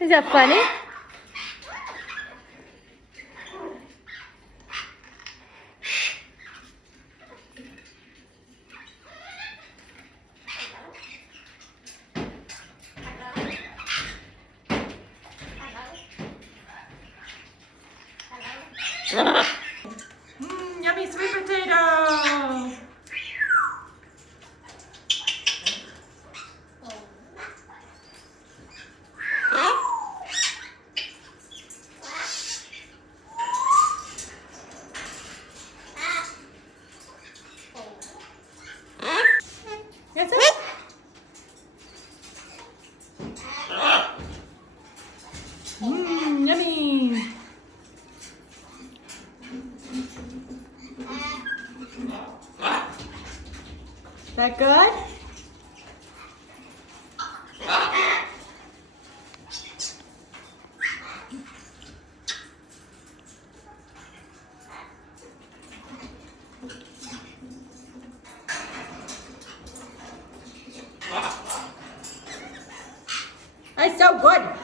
Is that funny? Yummy sweet potato. That's it. Yummy. Is that good? That's so good.